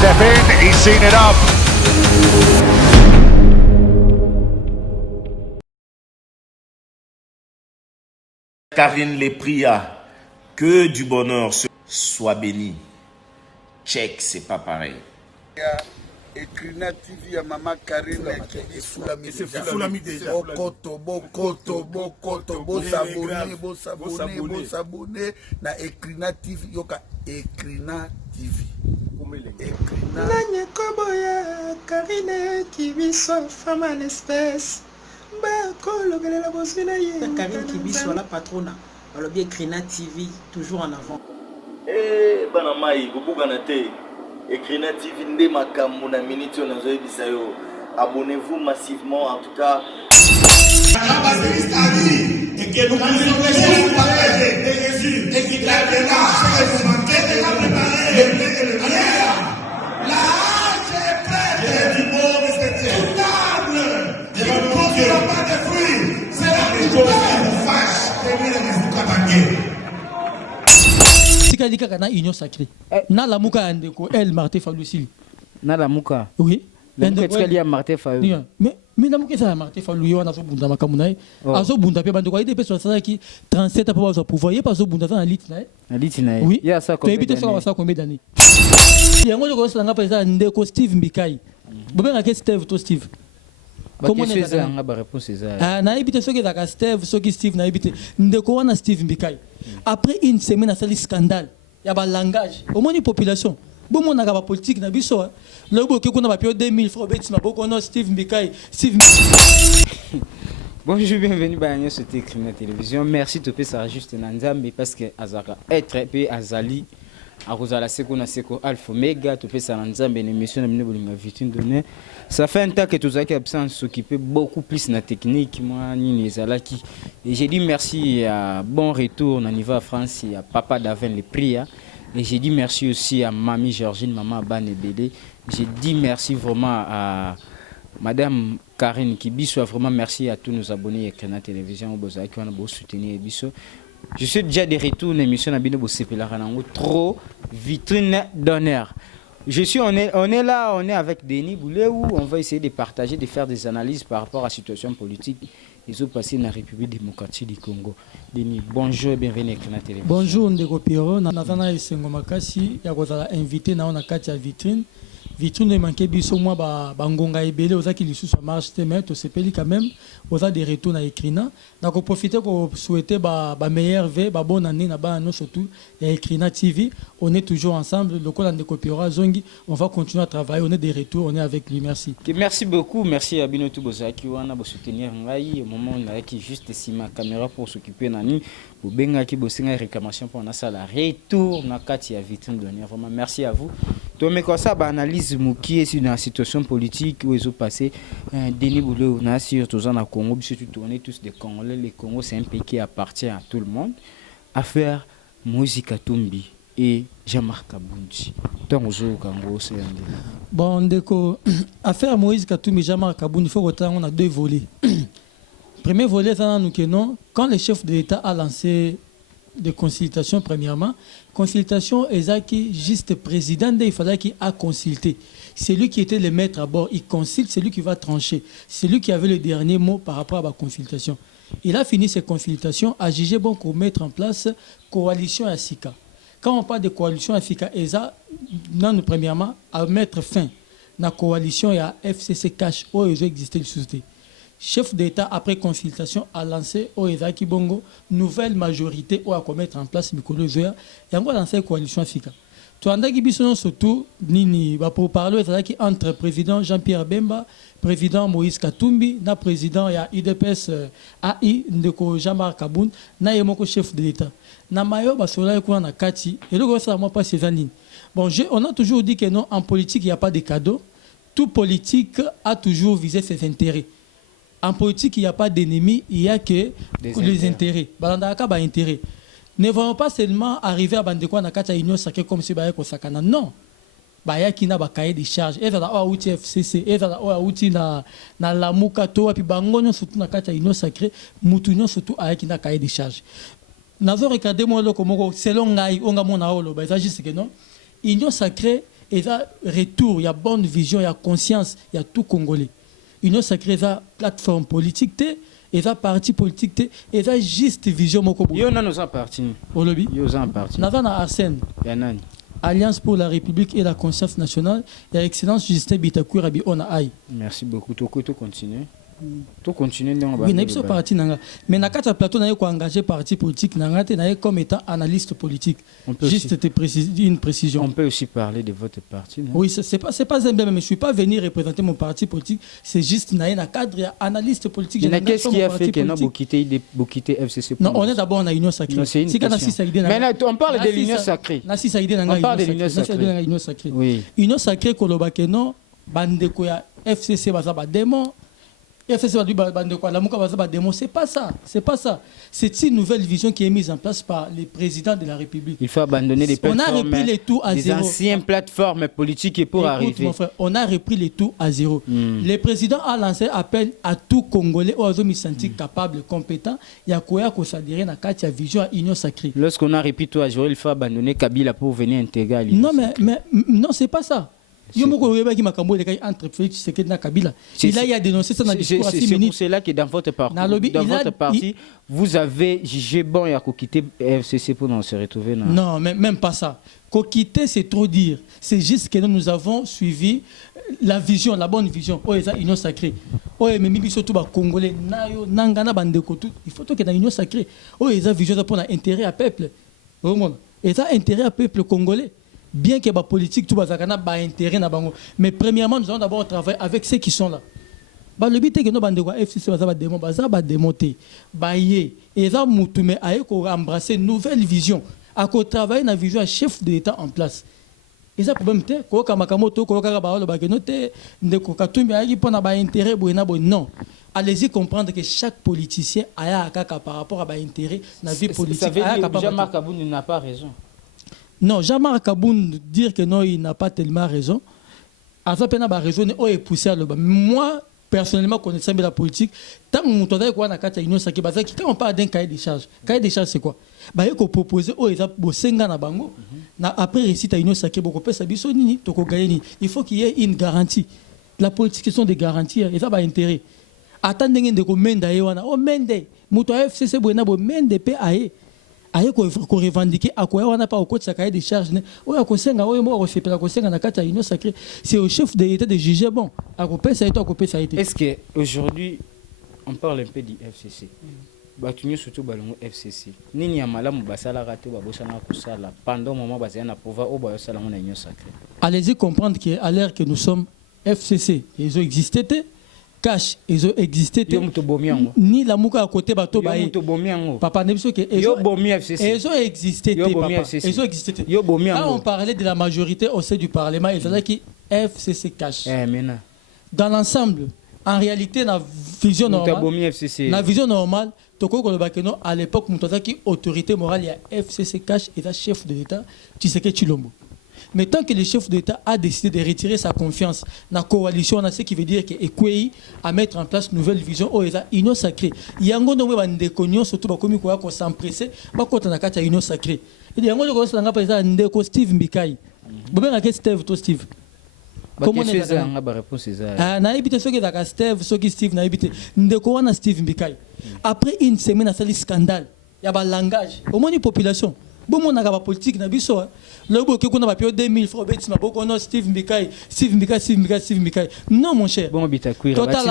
step in, he's seen it up. Karine les pria que du bonheur soit béni. Check, c'est pas pareil. Ekrina TV ya Mama Karine c'est Fulami déjà. Bokoto, s'abonner na Ekrina TV yoka Ekrina TV. Ekrina Nanye koboya Karine Kibiso femme à l'espèce. La Karine Kibiso la patrona. Alors bien Ekrina TV toujours en avant. Eh banamai bubuganate. Ekrina TV nde makambo na minute na zoe bisayo. Abonnez-vous massivement en tout cas. Et que nous allons partager des résultats et qui gardera ce que vous manquez de la préparer. Là, c'est prêt. Du bon, c'est table. Il ne produira pas de fruits. C'est la victoire qui vous fâche. Terminez vous attaquer. Tika dika kana union sacrée. Na la muka andeko el Martin Falusili. Na la muka. Oui. Ndeko ya Martin Falusili. Mais la muka ça Martin Falusili wana so bunda makamuna. Azo bunda pe bandeko ide pe so ça qui 37 pas zo pouvoir y pas zo bunda na lit na. Na lit na. Oui. Ya ça comme. Tu habites ça combien d'années? Yango jo ko sanga pesa ndeko Steve Mbikai. Bobenga ke Steve to Steve. Comment on est là ba réponse ça. Ah na ibite so ke za Steve so ki Steve na ibite ndeko wana Steve Mbikai. Après une semaine, ça a scandale. Il y a un langage. Au moins, une population. Bon, on a la politique. Le groupe qui a payé 2000 francs, Steve Mbikai. Bonjour, bienvenue à cette Ekrina télévision. Merci de ça juste Nanzambe parce que Azara être peu Azali. Arozala Seko na Seko Alpha Omega, tu fais ça Nanzambe, une émission de vitrine donnée. Ça fait un temps que tous les absents s'occuper beaucoup plus de la technique. Moi, ni les alaki. Et j'ai dit merci à bon retour on y va à France et à Papa Daven les prières. Et j'ai dit merci aussi à Mamie Georgine, Maman Aban et Bédé. J'ai dit merci vraiment à Madame Karine Kibiso. Vraiment merci à tous nos abonnés à Ekrina Télévision. Qui ont soutenir Biso. Je suis déjà de retour dans l'émission Nabino Sepelaranango. Trop vitrine d'honneur. On est là, on est avec Denis Boulet où on va essayer de partager, de faire des analyses par rapport à la situation politique des autres passés dans la République démocratique du Congo. Denis, bonjour et bienvenue à la télévision. Bonjour Ndeko Piro, Nazana Esengo Makasi, Yakozala invité na on Katia vitrine. Vitrine manqué biso moi bangonga ebele ozaki lisusu marche te mais to sepeli quand même oza de retour na Ekrina na ko profiter ko souhaiter ba meilleur vœu ba bonne année na ba no surtout et Ekrina TV on est toujours ensemble le col Ndeko Piro Zongi on va continuer à travailler on est de retour on est avec lui merci. Merci beaucoup merci à Binotou Bozaki wana bo soutenir ngai au moment on a qui juste ici ma caméra pour s'occuper nani bo benga ki bo singa réclamation pour na sala retour na Katia vitrine donner vraiment merci à vous. Donc mais comme ça ba analyse qui est dans la situation politique où ils ont passé Denis Boulet on a surtout dans Congo surtout on est tous des Congolais les Congo c'est un pays qui appartient à tout le monde affaire Moïse Katumbi et Jean-Marc Kabounji donc au Congo c'est bon Ndeko affaire Moïse Katumbi Jean-Marc Kabounji il faut retenir on a deux volets. Premier volet ça nous que non quand le chef de l'État a lancé de consultation premièrement consultation qui juste président il fallait qu'il a consulté c'est lui qui était le maître à bord il consulte c'est lui qui va trancher c'est lui qui avait le dernier mot par rapport à la consultation il a fini ses consultations à juger bon pour mettre en place coalition à Sika quand on parle de coalition à Sika non premièrement à mettre fin à la coalition à FCC Cash où ils ont existé le société chef d'État, après consultation, a lancé au Ezaki Bongo nouvelle majorité ou à mettre en place Mikolo Zoya et encore lancé la coalition Africa. Tu as dit que surtout Nini pour parler entre président Jean-Pierre Bemba, président Moïse Katumbi, na président ya IDPS AI Ndeko Jean-Marc Kaboun, na yemoko chef de l'État. Na mayo basola ko na kati et le ça moi pas ces années. Bon, on a toujours dit que non en politique il n'y a pas de cadeau. Tout politique a toujours visé ses intérêts. En politique, il n'y a pas d'ennemis, il n'y a que les intérêts. Intérêts. Ne vont pas seulement arriver à Bandekwa Nakata Union Sacré comme si Bayako Sakana. Non. Bayaki n'a pas cahier de charges. Et ça a outil FCC, et ça a outil na la Mukato, et puis Bangonio surtout Nakata Union Sacré, Moutounion surtout avec n'a cahier de charges. Nous avons regardé moi le comme selon Ngai, on a mon aolo, bah ça juste que non. Union Sacré et ça retour, il y a bonne vision, il y a conscience, il y a tout Congolais. Union sacrée, ça plateforme politique, et ça parti politique, et ça juste vision. Yo na nous en parti. Au lobby. Yo en parti. Navana Arsène. Yanani. Alliance pour la République et la conscience nationale. Et à Excellence Justin Bitakoui Rabi Onaï. Merci beaucoup. Tout continue. Tout continue. Oui, nous sommes partis. Mais dans le plateau, nous avons engagé parti politique comme étant analyste politique. Juste une précision. On peut aussi parler de votre parti. Non? Oui, c'est pas un mais je ne suis pas venu représenter mon parti politique. C'est juste un cadre analyste politique. Mais qu'est-ce qui a fait que nous avons quitté FCC? Non, on est d'abord en Union Sacrée. Non, c'est une question. Mais on parle de l'Union Sacrée. On parle de l'Union Sacrée. Oui. Union Sacrée, Kolobakeno, Bandekoya, FCC, Bazaba, Démon. C'est pas ça. C'est pas ça. C'est une nouvelle vision qui est mise en place par les présidents de la République. Il faut abandonner les plateformes. On a repris les tout à zéro. Les anciennes plateformes politiques pour arriver. Mon frère, on a repris les tout à zéro. Le président a lancé appel à tout Congolais aux hommes sentis capables, compétents. Il y a quoi qu'on s'adhère à la vision à Union Sacrée. Lorsqu'on a repris tout à zéro, il faut abandonner Kabila pour venir intégrer. Non, mais non, c'est pas ça. Il a dénoncé ça dans le discours à 6 minutes. C'est là que dans votre parti, vous avez jugé bon et à quitter FCC pour se retrouver. Non, même pas ça. Quitter, c'est trop dire. C'est juste que nous avons suivi la vision, la bonne vision. Oh, c'est Union Sacrée. Oh, mais Mibi surtout Congolais, Nangana Bandeko, il faut que dans l'Union Sacrée. Oh, c'est vision pour l'intérêt à peuple. Et ça, intérêt à peuple congolais. Bien que la politique, tout va intérêt. Mais premièrement, nous allons d'abord travailler avec ceux qui sont là. Le but est que nous avons FCC, démonter. Et ça, nous avons embrassé une nouvelle vision. À travailler dans la vision à chef de l'État en place. Et ça, le problème, non. Allez-y comprendre que chaque politicien a par rapport à l'intérêt de la vie politique. Ça veut dire que Jean-Marc Kaboun n'a pas raison. Non, Jean-Marc Kaboun dire que non, il n'a pas tellement raison. À ça, il a raison, il est poussé à l'eau. Moi, personnellement, connaissant la politique, tant que mon travail est à l'Union Sacrée, quand on parle d'un cahier de charges, c'est quoi? Il faut proposer, après réussite à l'Union Sacrée, il faut qu'il y ait une garantie. La politique, ce sont des garanties, et ça va intérêt. Attendez que mende FCC mende pe aye. Aye ko revendiquer à quoi on n'a pas au côté de sa cahier de charges. C'est au chef de l'État de juger bon. Est-ce qu'aujourd'hui, on parle un peu du FCC? Surtout balongo FCC. Nini amala mubasala raté babosana kusala pendant moment bazana pouvoir au bayosala mon Union Sacrée. Allez-y comprendre qu'à l'ère que nous sommes FCC, ils ont existé. Cash, ils ont existé. Ni la mouka à côté bateau baye. Papa ne que ils ont existé. Ils ont existé. Quand on parlait de la majorité au sein du Parlement, ils ont dit que FCC cash. Dans l'ensemble, en réalité, la vision normale, à l'époque, nous avons dit autorité morale, il y a FCC cash et la chef de l'État, Tshisekedi Tshilombo. Mais tant que le chef d'État a décidé de retirer sa confiance dans la coalition, on a ce qui veut dire qu'il à mettre en place une nouvelle vision, Union Sacrée. Il y a un monde surtout comme il s'empresser, il Union Sacrée. Il y a un monde Steve Mbikai. Steve. Comment est-ce que Steve Mbikai. Après une semaine, il y a un scandale. Il y a un langage. Au moins, une population. Bon, on a la politique na biso. Le beau que qu'on a payé 2000 francs bêtement beaucoup non Steve Mbikai. Non mon cher. Bon Bitakoui. Total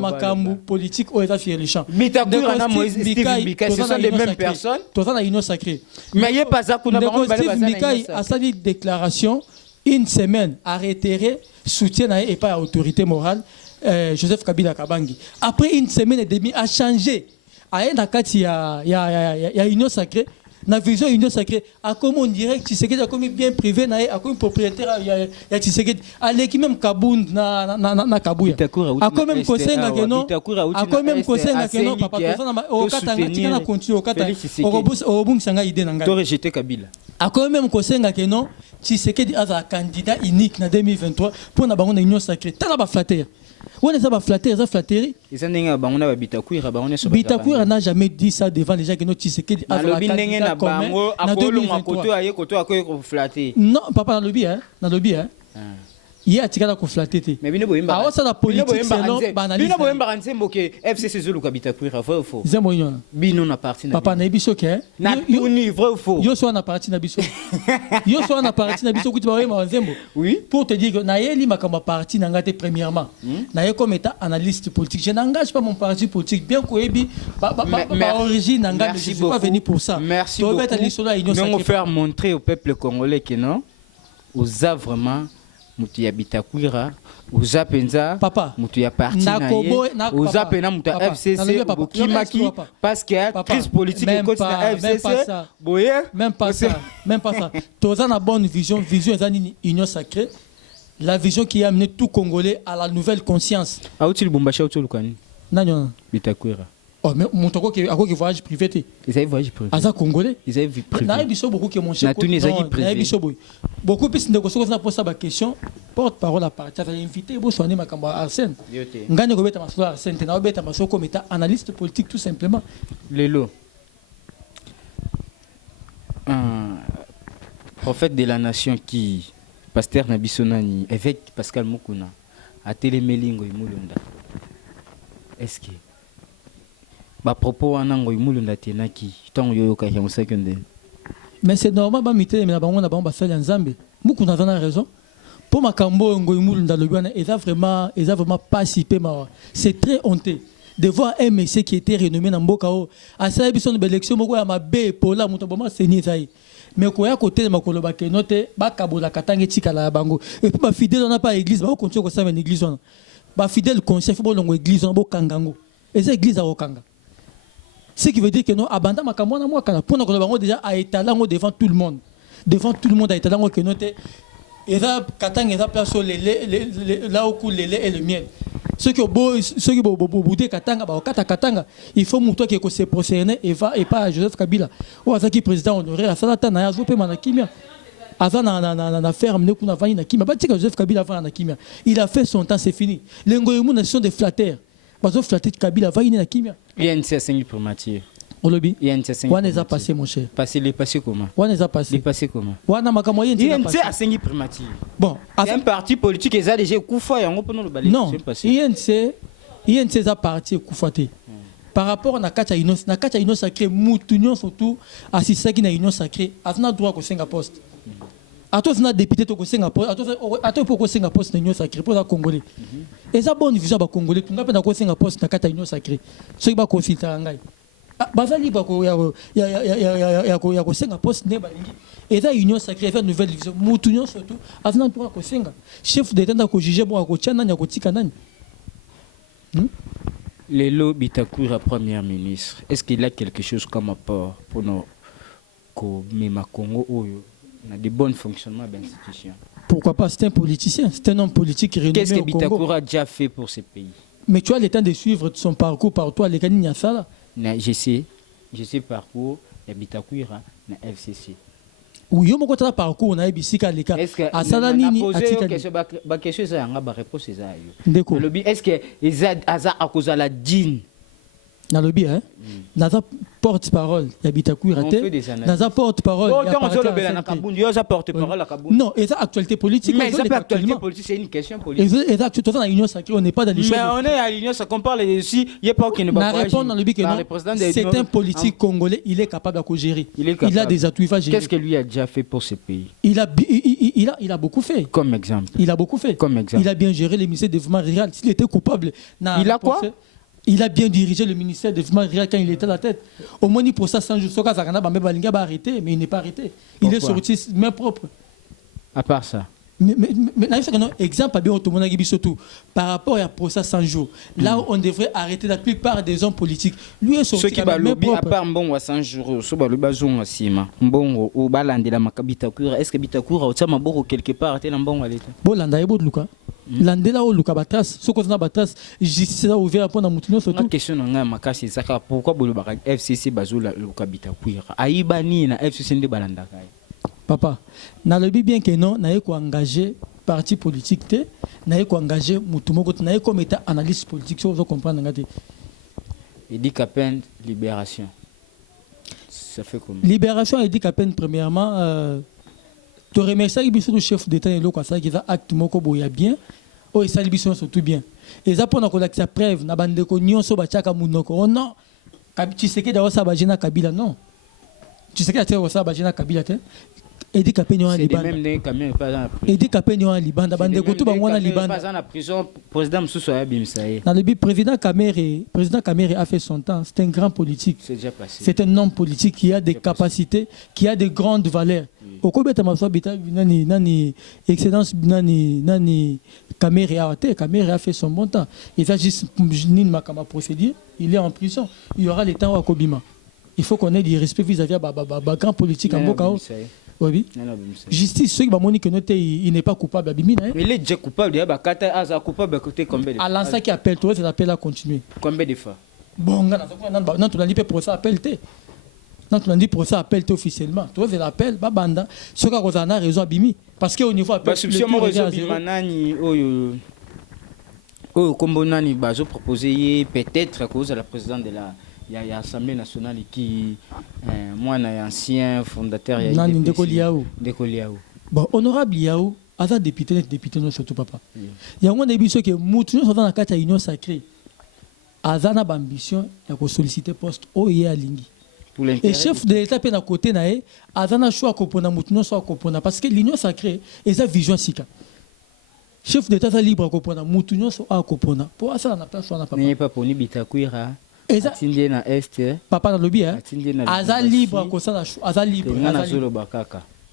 makambu politique au état fier les champs. Bitakoui na Moïse Steve Mbikai, ce sont les mêmes personnes. Total a Union Sacrée. Mais il y a pas ça qu'on a pas Steve Mbikai a sali déclaration une semaine a réitéré soutien et pas à autorité morale Joseph Kabila Kabangi. Après une semaine et demie a changé. Il y a Union Sacrée, la vision Union Sacrée, à comme on dirait que Tshisekedi a comme bien privé, à comme propriétaire, il y a Tshisekedi, à l'équipe même Kaboun na Kabouya. À comme même conseil à Keno, à comme même conseil à Keno, papa, au Katanga, tu as continué au Katanga, au Bung Sanga idée n'anga. Tu rejeté Kabila. À comme même conseil à Keno, Tshisekedi a un candidat unique en 2023 pour la Union Sacrée. T'as la flatteur. On est ça flatterie, ça flatterie. Ils sont nés à Bangouna, Bitakuira, Bangouna, Bitakuira n'a jamais dit ça devant les gens qui nous disent que non, papa dans le lobby, hein, dans le lobby, hein. Il y a tika ko flatté. Mais bino boyemba. Ah, ça la politique selon banalise. Bino boyemba nsembo ke FCC Zulu ka Bitakuira, vrai ou faux? Zemo yon. Bino na parti na. Papa na biso ke. Na tuni vrai ou faux? Yo so na parti na biso. Yo so na parti na biso kuti ba yema nzembo. Oui. Pour te dire que na yeli makamba parti na ngate premièrement. Na ye comme état analyste politique. Je n'engage pas mon parti politique bien ko yebi ba origine na ngate je suis pas venu pour ça. Merci beaucoup. Nous allons faire montrer au peuple congolais que non, aux a vraiment mutu ya Bitakuira, uza penza mutu ya parti na ye, uza pena mutu ya FCC bokimaki parce que crise politique et côté na FCC boye même pas ça toza na bonne vision ezani union sacrée, la vision qui a amené tout Congolais à la nouvelle conscience. Auti Lubumbashi auti Lukani nanyo Bitakuira. Oh, mais mon toko qui voyage privé. Ils avaient voyage privé. Asa Congolais. Ils avaient vu privé. Na biso beaucoup que mon cher. Na biso beaucoup plus de choses na poser la question. Porte-parole à partir de invité bo soigner makamba Arsène. Ngane ko beta masolo Arsène na beta masolo comme état analyste politique tout simplement. Lelo. Prophète de la nation qui pasteur na biso nani évêque Pascal Mukuna a télémélingo imulunda. Est-ce que propos anango imulunda tenaki tant yoyoka ya musakende. Mais c'est normal ba mité mais na bango na bango ba sala nzambe. Muku na zana raison. Pour makambo ngo imulunda le bwana eza vraiment participé ma. C'est très honteux de voir un monsieur qui était renommé na mboka o a sala biso na élection moko ya mabe pola muto boma seni zai. Mais ko ya côté makolo ba kenote ba kabola katange tikala bango. Et puis ba fidèle on n'a pas église ba continuer ko ça une église on. Ba fidèle conseil faut longo église on bo kangango. Et cette église a okanga. Ce qui veut dire que non, abandon makambo na moi kana pour nous déjà à étaler devant tout le monde à étaler que noté et ça katang et ça place là où coule le lait et le miel. Ceux qui boudé katanga ba katanga il faut muto qui se procéder et pas Joseph Kabila ou azaki président honoré à salata na yazo pe manakimia avant na ferme ne kuna vani na kimia ba tika Joseph Kabila avant na kimia il a fait son temps, c'est fini les ngoyemu nation des flatteurs bazo flatter Kabila vani na kimia. INC a 5 primature. Au lobby. INC a 5. On les a passés mon cher. Les passés comment? On les a passés. Les passés comment? On a makamo INC a 5 primature. Bon, c'est un parti politique qui a déjà koufa yango pour nous balayer. Non. INC a parti koufaté. Par rapport na kacha union sacrée mutunyo surtout assisaki na union sacrée azna droit ko senga poste. Atos na député to ko senga poste atos pour ko senga poste na union sacrée pour la Congolais. Et ça bonne vision ba Congolais tunga pe na ko senga poste na kacha union sacrée. Ce qui ba consulter ngai. Bazali ba ko ya ko senga poste ne balingi. Et ça union sacrée fait nouvelle division mutunyo surtout azna droit ko senga. Chef d'état na ko juger bon ko tchana nya ko tika nani. Lelo Bitakuira premier ministre, est-ce qu'il a quelque chose comme apport pour nos Congo oyo na des bons fonctionnements d'institutions? Pourquoi pas? C'est un politicien, c'est un homme politique renommé au Congo. Qu'est-ce que Bitakuira a déjà fait pour ce pays? Mais tu as le temps de suivre son parcours par toi, les Kanini Sala. Je sais parcours de Bitakuira na FCC. Oui, yo moko tala parcours na ebisika leka asala nini atika ba question ça nga ba réponse ça yo ndeko lobby est-ce que aza akoza la dîne na lobby hein naza porte-parole ya Bitakuira te naza porte-parole ya na Kabundu yo za porte-parole à Kabundu non et ça actualité politique mais ça actualité politique c'est une question politique exact tout dans l'union sacrée on n'est pas dans les choses mais on est à l'union ça qu'on parle ici il y a pas qui ne va pas répondre dans le but que non c'est un politique congolais il est capable de gérer il a des atouts il va gérer. Qu'est-ce que lui a déjà fait pour ce pays? Il a beaucoup fait comme exemple il a beaucoup fait comme exemple il a bien géré le ministère du développement rural s'il était coupable il a quoi? Il a bien dirigé le ministère de développement rural quand il était à la tête. Au moins, pour ça, 100 jours, Soka Zakana Balinga va arrêter, mais il n'est pas arrêté. Il est sorti main propre. À part ça. Mais exemple, bien surtout par rapport à procès 100 jours, là où on devrait arrêter la plupart des hommes politiques. Lui est sorti. Ceux qui lobby à part Mbongo 100 jours, so ba loba zonga sima. Mbongo ou balandela makabitakuira. Est-ce que Bitakuira otama boko quelque part te na Mbongo aleta? Bolanda yebo luka. Landela o luka batras, soko na batras, justice a ouvert pour na mutuno surtout. La question nga makasi saka pourquoi boloba FCC bazola luka Bitakuira. Ayiba ni na FCC nde balanda kai. Papa, na lobby bien que non, na yeko engagé parti politique te na ko engager mutu moko na ko mettre analyse politique so comprendre ngate. Il dit qu'à peine libération. Ça fait comment? Libération il dit qu'à peine premièrement tu remercie biso le chef d'état et loko ça qui va acte moko boya bien. Oh et ça biso surtout bien. Et ça pour na ko la preuve na bande ko nyonso ba chaka munoko. Oh non. Tu sais que d'ailleurs ça va gêner Kabila non. Tu sais que ça va gêner Kabila te. Edi Kapeni en Liban. Edi Kapeni en Liban. Bande ko tout ba mwana Liban. Pas en prison président Moussou a bimsaye. Dans le but président Kamere a fait son temps. C'est un grand politique. C'est déjà passé. C'est un homme politique qui a des capacités, qui a de grandes valeurs. Au cours de ma nani excellence nani Kamere a fait son bon temps. Il a juste ma procédure, il est en prison. Il y aura le temps à Kobima. Il faut qu'on ait du respect vis-à-vis de grand politique en Bokao. Oui. Justice, ceux qui vont dire que il n'est pas coupable. Il est déjà coupable. Il est coupable côté combien de fois? À l'ancien qui appelle, toi, c'est l'appel à continuer. Combien de fois? Bon, non, tu l'as dit pour ça, appelle. Non, tu l'as dit pour ça, appelle officiellement. Toi, c'est l'appel, banda. Ce qu'on a raison à Bimi. Parce qu'au niveau appel, comme on a proposé peut-être à cause de la présidente de la. Il y a l'Assemblée nationale qui moi un ancien fondateur il y a Ndeko Liao. Bon honorable Liao asa député non surtout papa. Il y a un débat que mutu nous dans la carte union sacrée. Asa na ambition ya ko solliciter poste OIE alingi. Et chef de l'état pe na côté na e asa na choix ko pona mutu non so ko pona parce que l'union sacrée et sa vision sika. Chef d'état sa libre ko pona mutu non so ko pona. Pour asa na place na papa. N'est pas poni Bitakwira. Atindie na est papa na lobby aza libre ko ça aza libre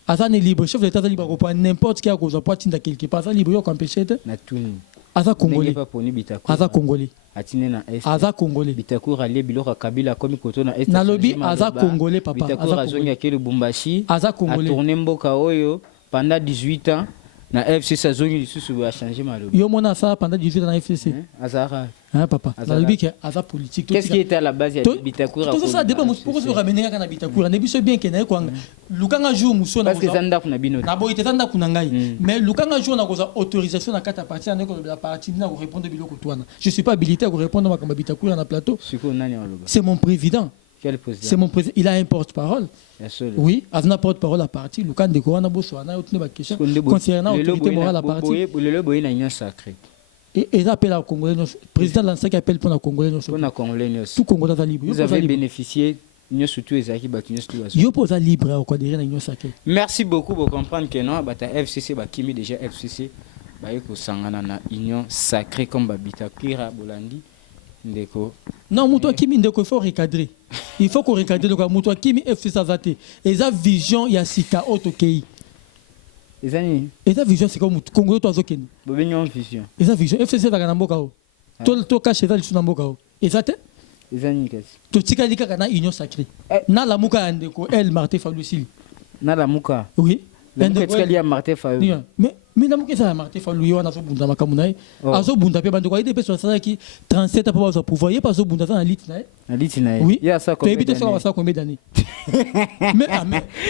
aza libre chef de l'état libre ko pas n'importe qui a ko pas tinda quelque part aza libre yo empêcher na tuni aza congolais aza congolais atindie na est aza congolais Bitakura lié biloko Kabila comme koto na est na lobby aza congolais papa aza zonga ke Lubumbashi aza congolais a tourné mboka oyo pendant 18 ans na FC sa zongi lisusu a changé malobi yo mona ça pendant 18 ans na FCC azara hein papa na lobby que aza politique qu'est-ce qui était à la base de Bitakura tout ça débat pourquoi se ramener kana Bitakura ne biso bien que na ko lukanga jour muso na parce que zanda kuna bino na boite zanda kuna ngai mais lukanga jour na ko autorisation na kata partie na ko la partie na ko répondre biloko twana je suis pas habilité à répondre à makamba Bitakura na plateau c'est mon président. C'est mon président. Il a un porte-parole. Oui, il a un porte-parole à partir. Le candidat de Bosso, il a une question concernant l'autorité morale à partir. Et il appelle à Congolais. Le président de l'Ansaki appelle pour la Congolais. Tout Congolais est libre. Vous avez bénéficié. Merci beaucoup pour comprendre que non, FCC, Kimi déjà FCC, na union sacrée comme Bitakira Bolandi. Non, Moutoua Kimi Ndeko, il faut recadrer. Il faut qu'on recadre le Moutoua Kimi FCC Azate. Et sa vision, il y a Sika Otokei. Et sa vision, c'est comme Congo Toazokeni. Vision. Et sa vision, FCC Zaganambokao. Tout caché dans le Sunambokao. Et ça te? Tout tika lika kana union sacrée. Na la muka Ndeko, elle, Martin Falusili. Na la muka? Oui. Martin Falusili. Mais la muka, ça a Martin Falusili. On a fait Bunda Makamunaï. A so Bunda Pe Bandeko, il y a des personnes qui 37 ans pour pouvoir. Il n'y a pas so Bunda dans la Litnaï. La Litnaï? Oui. Il y a ça combien d'années? Tu as évité ça combien d'années? Mais,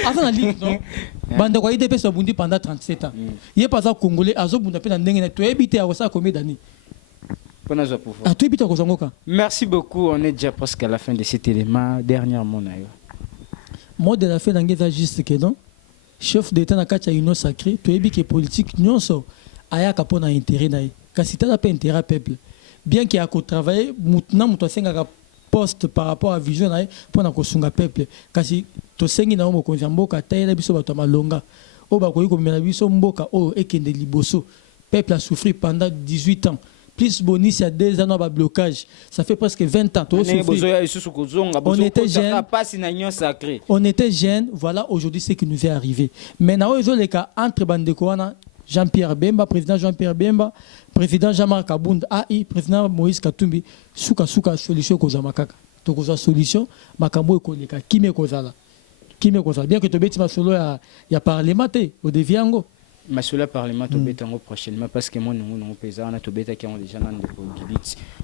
avant la Lit, non? Bandeko, il y a des personnes Bundi pendant 37 ans. Il n'y a pas ça Congolais. A so Bunda Pe Bandeko, tu as évité ça combien d'années? Merci beaucoup. On est déjà presque à la fin de cet élément. Dernièrement, moi, de la fin, dans juste que non. Chef d'État na kati ya union sacrée, tu es bien que politique nyonso aya kapona intérêt nae. Kasi t'as pas intérêt peuple. Bien qu'il y a qu'au travail, maintenant muto senga poste par rapport à vision nae pour na kosunga peuple. Kasi to sengi na mo konza mboka taina biso bato malonga. O ba koyi ko mena biso mboka o ekende liboso. Peuple a souffert pendant 18 ans. Plus bonus, il y a 2 ans de blocage. Ça fait presque 20 ans. On était jeunes. Voilà aujourd'hui ce qui nous est arrivé. Maintenant, les cas entre Bandekouana, Jean-Pierre Bemba, président Jean-Pierre Bemba, président Jean-Marc Abound, AI, président Moïse Katumbi, Souka solution Kozamakaka. Tokoza solution, Makambo et Koleka. Qui me kozala? Bien que tu bêtes ma solo, il y a parlement au Deviango. Mais sur le Parlement, tu bêtes prochainement parce que moi, nous pesons, on a tout bêta qui ont déjà dans le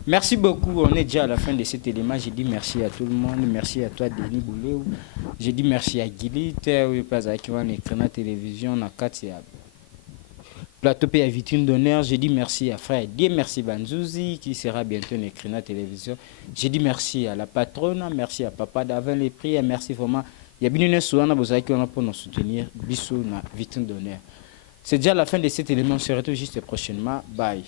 Merci beaucoup. On est déjà à la fin de cet élément. J'ai dit merci à tout le monde. Merci à toi, Denis Bouléou. J'ai dit merci à Gilit, pas à qui on écrit la télévision, à Katia. plateau et à vitrine d'honneur. J'ai dit merci à frère Dieu, merci Banzouzi qui sera bientôt écrit dans la télévision. J'ai dit merci à la patronne, merci à papa d'avant les prix, merci vraiment. Il y a bien une soirée pour nous soutenir, bisous na vitrine d'honneur. C'est déjà la fin de cet élément, on se retrouve juste prochainement. Bye.